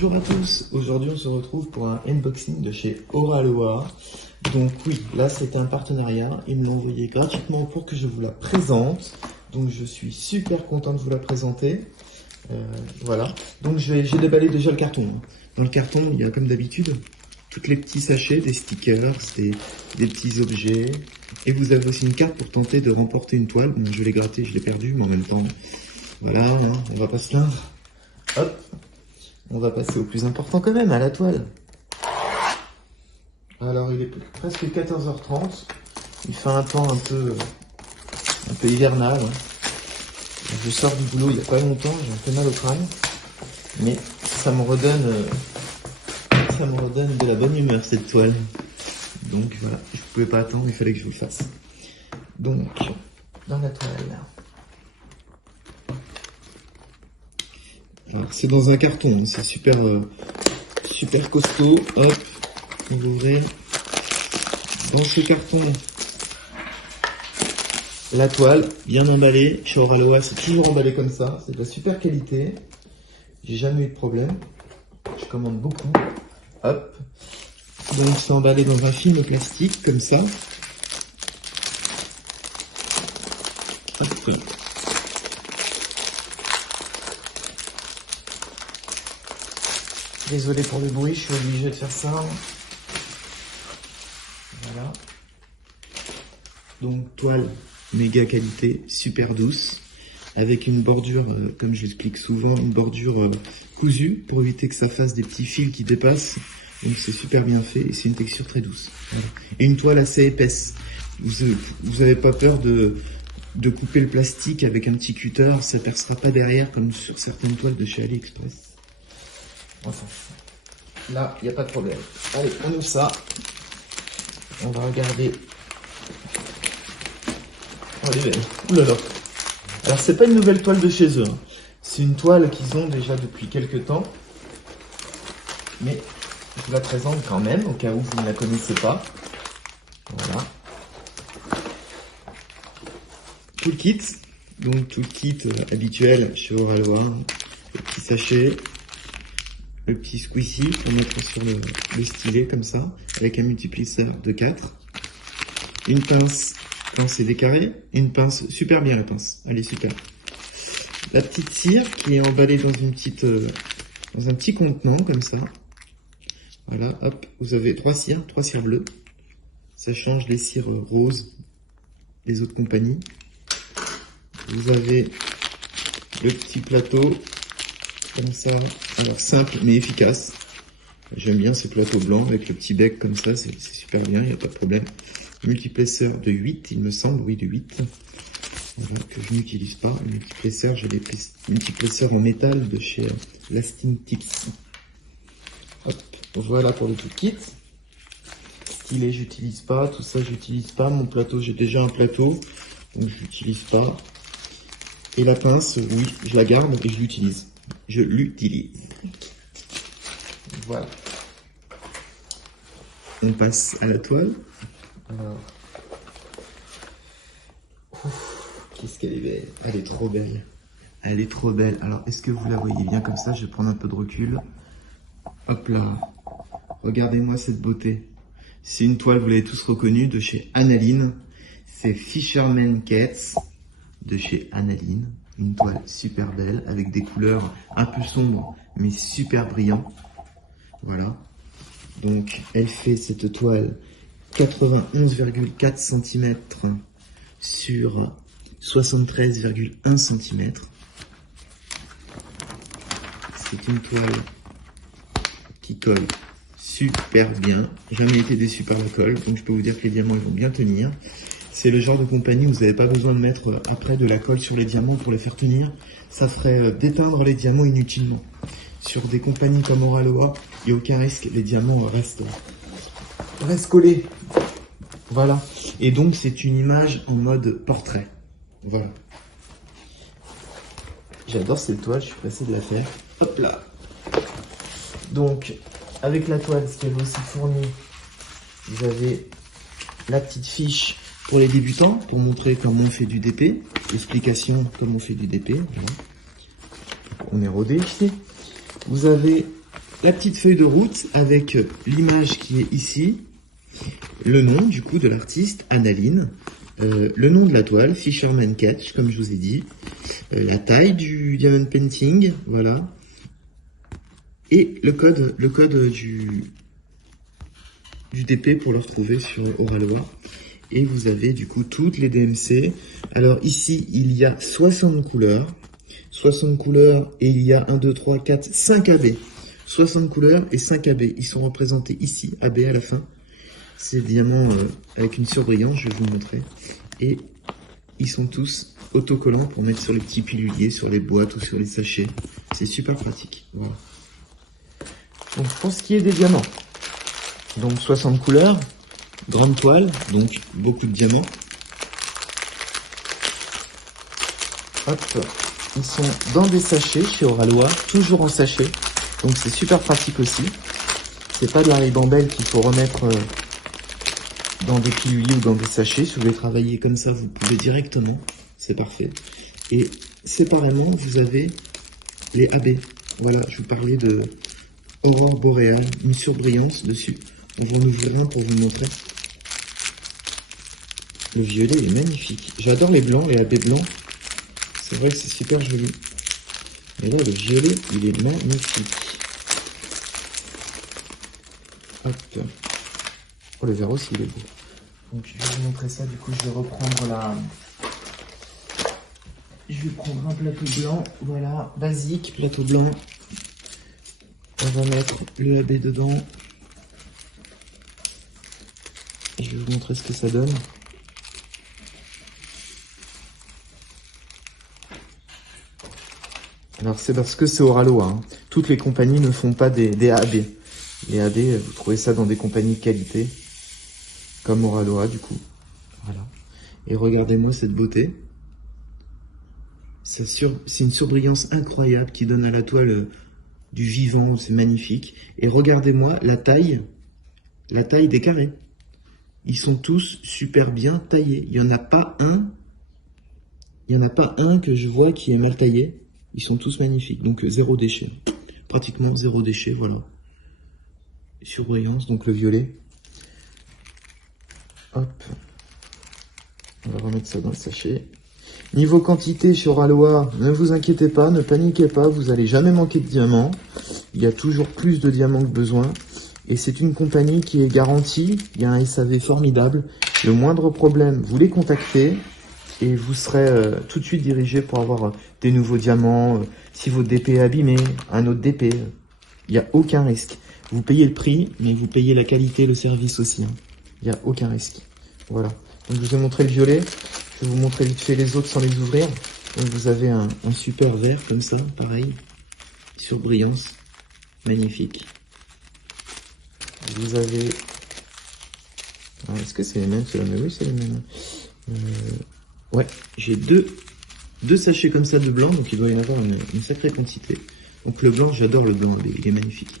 Bonjour à tous, aujourd'hui on se retrouve pour un unboxing de chez Oraloa. Donc oui, là c'est un partenariat, ils me l'ont envoyé gratuitement pour que je vous la présente. Donc je suis super content de vous la présenter. Voilà, donc j'ai déballé déjà le carton. Dans le carton, il y a comme d'habitude tous les petits sachets, des stickers, des petits objets. Et vous avez aussi une carte pour tenter de remporter une toile. Bon, je l'ai gratté, je l'ai perdu, mais en même temps, voilà, hein, on va pas se plaindre. Hop, on va passer au plus important quand même, à la toile. Alors il est presque 14h30, il fait un temps un peu hivernal. Ouais. Je sors du boulot il n'y a pas longtemps, j'ai un peu mal au crâne, mais ça me redonne de la bonne humeur cette toile. Donc voilà, je ne pouvais pas attendre, il fallait que je vous le fasse. Donc, dans la toile. Alors c'est dans un carton, c'est super costaud. Hop, on va ouvrir. Dans ce carton, la toile, bien emballée. Chez Oraloa, c'est toujours emballé comme ça. C'est de la super qualité. J'ai jamais eu de problème. Je commande beaucoup. Hop. Donc c'est emballé dans un film plastique comme ça. Hop. Désolé pour le bruit, je suis obligé de faire ça. Voilà. Donc toile méga qualité, super douce, avec une bordure, comme je l'explique souvent, une bordure cousue pour éviter que ça fasse des petits fils qui dépassent. Donc c'est super bien fait et c'est une texture très douce. Voilà. Et une toile assez épaisse. Vous n'avez pas peur de couper le plastique avec un petit cutter, ça ne percera pas derrière comme sur certaines toiles de chez AliExpress. Enfin, là, il n'y a pas de problème. Allez, on ouvre ça. On va regarder. Oh, elle est belle. Ouh là là. Alors, c'est pas une nouvelle toile de chez eux. Hein. C'est une toile qu'ils ont déjà depuis quelques temps. Mais je vous la présente quand même, au cas où vous ne la connaissez pas. Voilà. Tout le kit. Donc, tout le kit habituel chez Oraloa. Le petit sachet. Le petit squeezie pour mettre sur le stylet comme ça, avec un multiplisseur de 4. Une pince quand c'est des carrés. Une pince, super bien la pince, elle est super. La petite cire qui est emballée dans dans un petit contenant comme ça. Voilà, hop, vous avez trois cires bleues. Ça change les cires roses des autres compagnies. Vous avez le petit plateau. Comme ça, alors simple mais efficace. J'aime bien ces plateaux blancs avec le petit bec comme ça, c'est super bien, il n'y a pas de problème. Multiplesseur de 8, il me semble, oui de 8. Voilà, que je n'utilise pas. Le multiplesseur, j'ai des multiplesseurs en métal de chez Lasting Tips. Hop, voilà pour le tout kit. Stylet, j'utilise pas, tout ça j'utilise pas. Mon plateau, j'ai déjà un plateau, donc je l'utilise pas. Et la pince, oui, je la garde et je l'utilise. Je l'utilise. Voilà. On passe à la toile. Alors. Qu'est-ce qu'elle est belle. Elle est trop belle. Elle est trop belle. Alors, est-ce que vous la voyez bien comme ça? Je vais prendre un peu de recul. Hop là. Regardez-moi cette beauté. C'est une toile, vous l'avez tous reconnue, de chez Analine. C'est Fisherman Cats de chez Analine. Une toile super belle, avec des couleurs un peu sombres, mais super brillantes. Voilà. Donc, elle fait cette toile 91,4 cm sur 73,1 cm. C'est une toile qui colle super bien. Jamais été déçu par la colle, donc je peux vous dire que les diamants ils vont bien tenir. C'est le genre de compagnie où vous n'avez pas besoin de mettre après de la colle sur les diamants pour les faire tenir. Ça ferait déteindre les diamants inutilement. Sur des compagnies comme Oraloa, il n'y a aucun risque, les diamants restent collés. Voilà. Et donc c'est une image en mode portrait. Voilà. J'adore cette toile, je suis pressé de la faire. Hop là. Donc, avec la toile, ce qu'elle est aussi fournie, vous avez la petite fiche pour les débutants, pour montrer comment on fait du DP, explication comment on fait du DP, voilà. On est rodé ici. Vous avez la petite feuille de route avec l'image qui est ici, le nom du coup de l'artiste, Analine, le nom de la toile, Fisherman Catch, comme je vous ai dit, la taille du diamond painting, voilà, et le code du DP pour le retrouver sur Oralois. Et vous avez du coup toutes les DMC. Alors ici, il y a 60 couleurs. 60 couleurs et il y a 1, 2, 3, 4, 5 AB. 60 couleurs et 5 AB. Ils sont représentés ici, AB à la fin. C'est diamants avec une surbrillance, je vais vous montrer. Et ils sont tous autocollants pour mettre sur les petits piluliers, sur les boîtes ou sur les sachets. C'est super pratique. Voilà. Donc pour ce qui est des diamants, donc 60 couleurs, grande toile, donc beaucoup de diamants. Hop, ils sont dans des sachets chez Oralois, toujours en sachet. Donc c'est super pratique aussi. C'est pas de la ribambelle qu'il faut remettre dans des piluliers ou dans des sachets. Si vous voulez travailler comme ça, vous pouvez directement. C'est parfait. Et séparément, vous avez les AB. Voilà, je vous parlais de Aurore boréale, une surbrillance dessus. On va en ouvrir un pour vous montrer. Le violet est magnifique. J'adore les blancs, les AB blancs. C'est vrai que c'est super joli. Mais là, le violet, il est magnifique. Hop. Oh, le vert aussi, il est beau. Donc, je vais vous montrer ça. Du coup, je vais reprendre la... Je vais prendre un plateau blanc. Voilà, basique, plateau blanc. On va mettre le AB dedans. Je vais vous montrer ce que ça donne. Alors c'est parce que c'est Oralois, hein. Toutes les compagnies ne font pas des AB. Les AB, vous trouvez ça dans des compagnies de qualité, comme Oralois du coup. Voilà. Et regardez-moi cette beauté. C'est une surbrillance incroyable qui donne à la toile du vivant, c'est magnifique. Et regardez-moi la taille des carrés. Ils sont tous super bien taillés. Il n'y en a pas un que je vois qui est mal taillé. Ils sont tous magnifiques, donc zéro déchet. Pratiquement zéro déchet, voilà. Surbrillance, donc le violet. Hop. On va remettre ça dans le sachet. Niveau quantité chez Oralois, ne vous inquiétez pas, ne paniquez pas, vous n'allez jamais manquer de diamants. Il y a toujours plus de diamants que besoin. Et c'est une compagnie qui est garantie, il y a un SAV formidable. Le moindre problème, vous les contactez. Et vous serez tout de suite dirigé pour avoir des nouveaux diamants. Si votre DP est abîmé, un autre DP, il n'y a aucun risque. Vous payez le prix, mais vous payez la qualité, le service aussi. Hein. Il n'y a aucun risque. Voilà. Donc je vous ai montré le violet. Je vais vous montrer vite fait les autres sans les ouvrir. Donc vous avez un super vert comme ça, pareil. Surbrillance. Magnifique. Vous avez... Ah, est-ce que c'est les mêmes ceux-là? Mais oui, c'est les mêmes. Ouais, j'ai deux sachets comme ça de blanc, donc il doit y en avoir une sacrée quantité. Donc le blanc, j'adore le blanc AB, il est magnifique.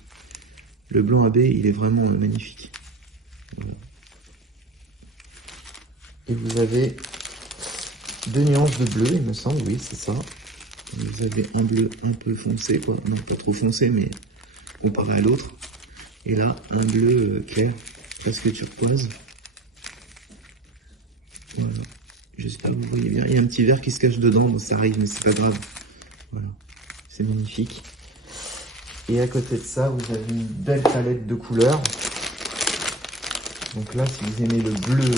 Le blanc AB, il est vraiment magnifique. Voilà. Et vous avez 2 nuances de bleu, il me semble, oui, c'est ça. Vous avez un bleu un peu foncé, quoi. Non, pas trop foncé, mais comparé à l'autre. Et là, un bleu clair, presque turquoise. Voilà. J'espère que vous voyez bien. Il y a un petit verre qui se cache dedans, donc ça arrive, mais c'est pas grave. Voilà. C'est magnifique. Et à côté de ça, vous avez une belle palette de couleurs. Donc là, si vous aimez le bleu,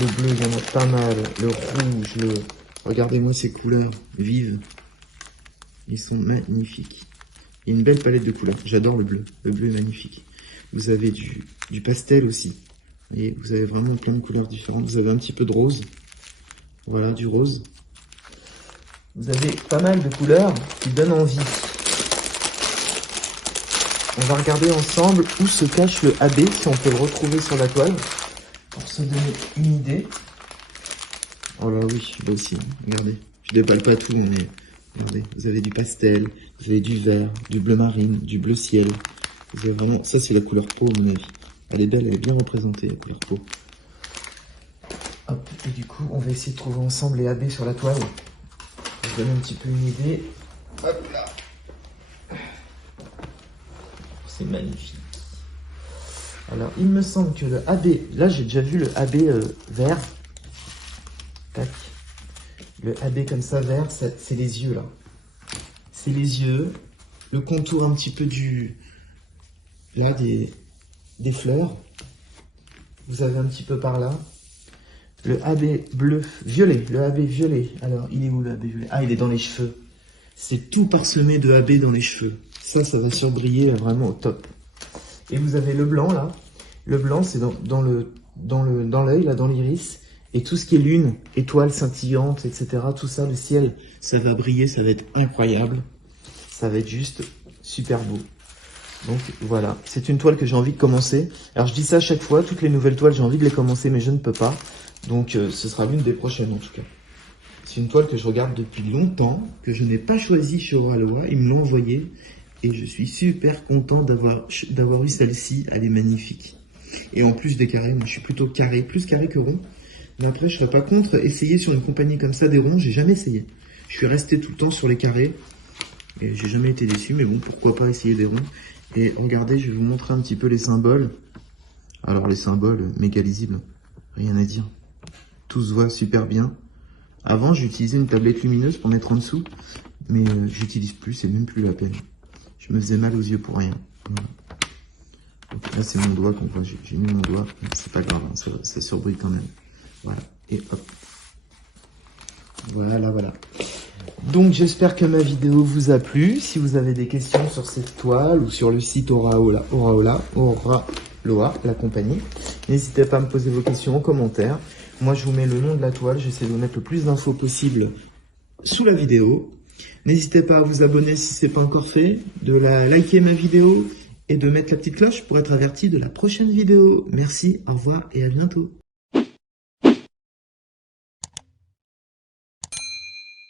il y en a pas mal. Le rouge, regardez-moi ces couleurs vives. Ils sont magnifiques. Il y a une belle palette de couleurs. J'adore le bleu. Le bleu est magnifique. Vous avez du pastel aussi. Et vous avez vraiment plein de couleurs différentes. Vous avez un petit peu de rose. Voilà, du rose. Vous avez pas mal de couleurs qui donnent envie. On va regarder ensemble où se cache le AB, si on peut le retrouver sur la toile, pour se donner une idée. Oh là oui, là aussi, regardez. Je déballe pas tout, mais regardez. Vous avez du pastel, vous avez du vert, du bleu marine, du bleu ciel. Vous avez vraiment... Ça, c'est la couleur peau, à mon avis. Elle est belle, elle est bien représentée, la couleur peau. Hop, et du coup, on va essayer de trouver ensemble les AB sur la toile. Je vous donne un petit peu une idée. Hop là. C'est magnifique. Alors, il me semble que le AB, là j'ai déjà vu le AB vert. Tac. Le AB comme ça vert, c'est les yeux là. C'est les yeux. Le contour un petit peu là des fleurs. Vous avez un petit peu par là. Le AB bleu, violet. Le AB violet. Alors, il est où le AB violet? Ah, il est dans les cheveux. C'est tout parsemé de AB dans les cheveux. Ça va surbriller vraiment au top. Et vous avez le blanc là. Le blanc, c'est dans l'œil, là, dans l'iris. Et tout ce qui est lune, étoiles scintillantes, etc. Tout ça, le ciel, ça va briller, ça va être incroyable. Ça va être juste super beau. Donc voilà, c'est une toile que j'ai envie de commencer. Alors je dis ça à chaque fois, toutes les nouvelles toiles, j'ai envie de les commencer, mais je ne peux pas. Donc ce sera l'une des prochaines en tout cas. C'est une toile que je regarde depuis longtemps, que je n'ai pas choisie chez Oraloa. Ils me l'ont envoyée et je suis super content d'avoir eu celle-ci. Elle est magnifique. Et en plus des carrés, moi je suis plutôt carré, plus carré que rond. Mais après je serais pas contre essayer sur une compagnie comme ça des ronds, j'ai jamais essayé. Je suis resté tout le temps sur les carrés et j'ai jamais été déçu, mais bon, pourquoi pas essayer des ronds. Et regardez, je vais vous montrer un petit peu les symboles. Alors les symboles, méga lisibles, rien à dire. Tout se voit super bien. Avant, j'utilisais une tablette lumineuse pour mettre en dessous, mais j'utilise plus, c'est même plus la peine. Je me faisais mal aux yeux pour rien. Voilà. Donc là, c'est mon doigt qu'on voit, j'ai mis mon doigt, c'est pas grave, hein, ça surbrille quand même. Voilà, et hop. Voilà. Donc j'espère que ma vidéo vous a plu. Si vous avez des questions sur cette toile ou sur le site Oraloa, la compagnie, n'hésitez pas à me poser vos questions en commentaire. Moi je vous mets le nom de la toile, j'essaie de vous mettre le plus d'infos possible sous la vidéo. N'hésitez pas à vous abonner si ce n'est pas encore fait, de liker ma vidéo et de mettre la petite cloche pour être averti de la prochaine vidéo. Merci, au revoir et à bientôt.